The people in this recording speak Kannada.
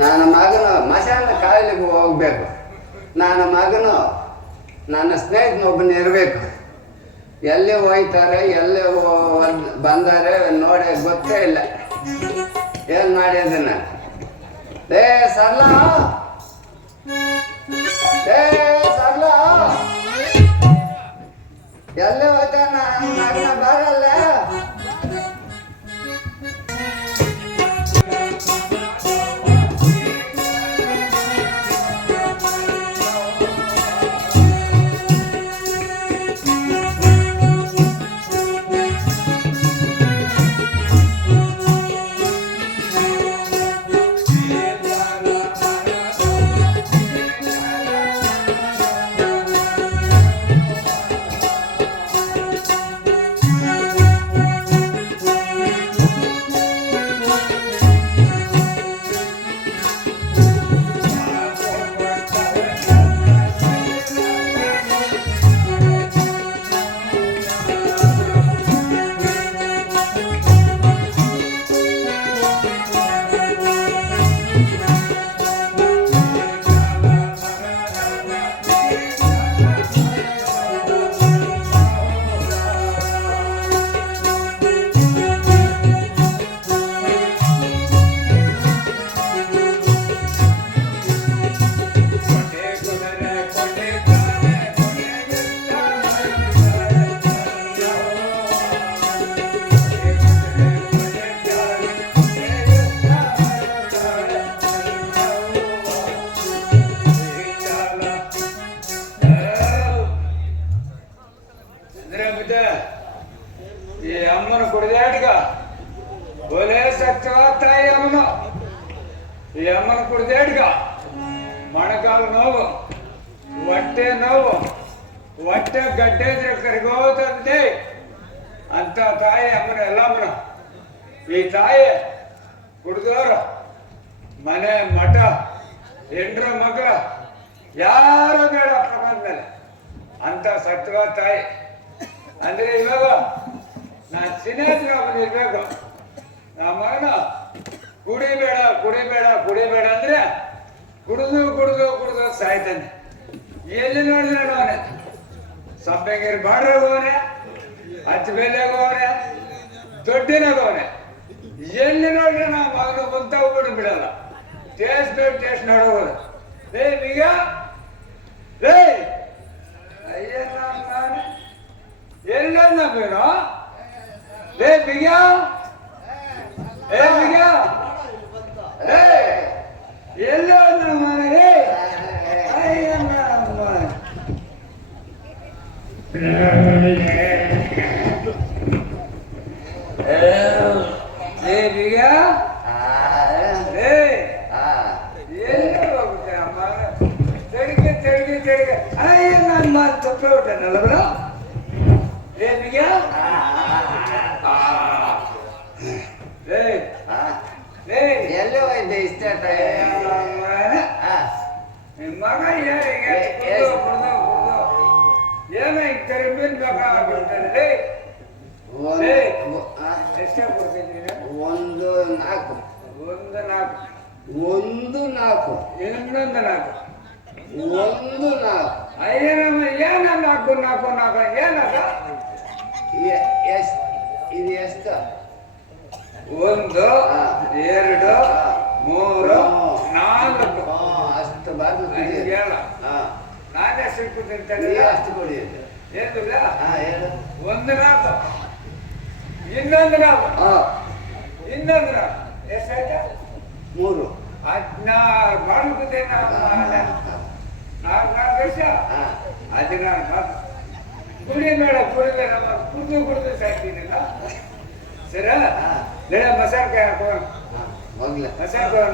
ನನ್ನ ಮಗನು ಮಸಾಲ ಕಾಯಿಲೆಗೆ ಹೋಗ್ಬೇಕು. ನನ್ನ ಮಗನು ನನ್ನ ಸ್ನೇಹಿತನೊಬ್ಬನ ಇರಬೇಕು. ಎಲ್ಲಿ ಹೋಯ್ತಾರೆ, ಎಲ್ಲಿ ಬಂದಾರೆ ನೋಡಿ ಗೊತ್ತೇ ಇಲ್ಲ. ಏನು ಮಾಡಿದನ? ಏ ಸರ್ಲಾ, ಏ ಸರ್ಲಾ, ಎಲ್ಲಿ ಹೋಯ್ತಾನ ನನ್ನ ಮಗನ? ಬರಲ್ಲ. ಈ ಅಮ್ಮನ ಕುಡಿದಾಡ್ಗ ಒಲೆ ಸತ್ವ ತಾಯಿ ಅಮ್ಮನ. ಈ ಅಮ್ಮನ ಕುಡಿದಾಡ್ಗ ಮೊಣಕಾಲು ನೋವು, ಹೊಟ್ಟೆ ನೋವು, ಹೊಟ್ಟೆ ಗಡ್ಡೆ ಇದ್ರೆ ಕರಿಗೋತಂತೆ ಅಂತ ತಾಯಿ ಅಮ್ಮನ ಎಲ್ಲಮ್ಮನ. ಈ ತಾಯಿ ಕುಡಿದವರು ಮನೆ ಮಠ ಹೆಂಡ್ರ ಮಕ್ಕಳ ಯಾರು ಬೇಡ ಪ್ರಪಂಚ ಮೇಲೆ ಅಂತ ಸತ್ವ ತಾಯಿ. ಅಂದ್ರೆ ಇವಾಗ ನಾನು ಸ್ನೇಹಿತರ ಇರ್ಬೇಕು. ನಮ್ಮ ಮಗನ ಕುಡಿಬೇಡ ಕುಡಿಬೇಡ ಕುಡಿಬೇಡ ಅಂದ್ರೆ ಕುಡಿದು ಕುಡಿದು ಕುಡಿದು ಸಾಯ್ತಾನೆ. ಎಲ್ಲಿ ನೋಡಿದ್ರೆ ಅವನೇ ಸಂಪಂಗಿರಿ ಬಾಡ್ರಾಗವನೆ, ಹಚ್ಚ ಬೇಲೆಗೋವನೆ, ದೊಡ್ಡಿನಾಗವನೆ. ಎಲ್ಲಿ ನೋಡಿದ್ರೆ ನಾವು ಮಗನ ಬಂತ ಹೋಗ್ಬಿಡು ಬಿಡಲ್ಲ. ಟೇಸ್ಟ್ ಟೇಸ್ಟ್ ನೋಡೋದು. ಏ ಬೀಗ, ಏ ಅಯ್ಯ ನಾನು ಎಲ್ಲ ಬೇಡ. ಏ ಬೀಗ, ಏ ಬೀಗ, ಏ ಎಲ್ಲ ಮನೆ ಏ ಬೀಗ, ಎಲ್ಲ ಹೋಗುತ್ತೆ ಅಮ್ಮ. ತೆರಿಗೆ ತೆರಿಗೆ ತೆರಿಗೆ ಅಯ್ಯ ನನ್ನ ಮಾತು ತಪ್ಪೇ ಬಿಟ್ಟನಲ್ಲ ಬಿಡ. ಏ ಬೀಗ, ಎಲ್ಲೋ ಹೋಯ್ದೆ ಇಷ್ಟ ಮಗ ಏನ ಈಗ ಕರಿಮೀನ್ ಬೇಕಾಗ್ಬಿಡ್ತಾನೆ. ಎಷ್ಟ ಕೊಡ್ತಿದ್ದೀನಿ? ಒಂದು ನಾಲ್ಕು. ಒಂದು ನಾಲ್ಕು. ಒಂದು ನಾಲ್ಕು. ಇನ್ನೊಂದು ನಾಲ್ಕು. ಒಂದು ನಾಲ್ಕು. ಅಯ್ಯನಮ್ಮ ಏನ ನಾಲ್ಕು ನಾಲ್ಕು ನಾಲ್ಕು ಏನದ? ಇದು ಎಷ್ಟು? ಒಂದು, ಎರಡು, ಮೂರು, ನಾಲ್ಕು. ಅಷ್ಟು ಬಾರ್ದು ಹೇಳ. ನಾನೇ ಸಿಕ್ಕು ತಿಂತೇನೆ. ಅಷ್ಟು ಕೊಡಿ. ಏನಿಲ್ಲ. ಹೇಳು. ಒಂದು ನಾಲ್ಕು, ಇನ್ನೊಂದು ನಾಲ್ಕು, ಇನ್ನೊಂದು ನಾಲ್ಕು. ಎಷ್ಟಾಯ್ತಾ? 3. 16 ಮಾಡ್ಬಿಟ್ಟಿದ್ದೆ ನಾನು. 4 ವರ್ಷ 16 ಕುಡಿಬೇಡ ಕುಡಿಬೇಡ ಕುಡಿದು ಕುಡಿದು ಸಾಕ್ತೀನಿಲ್ಲ. ಸರ ಬೇಡ ಮಸಾಲೆ ಕಾಯಿ ಹಾಕೋ. ಮಸಾಲೆ ಕಾಯಿ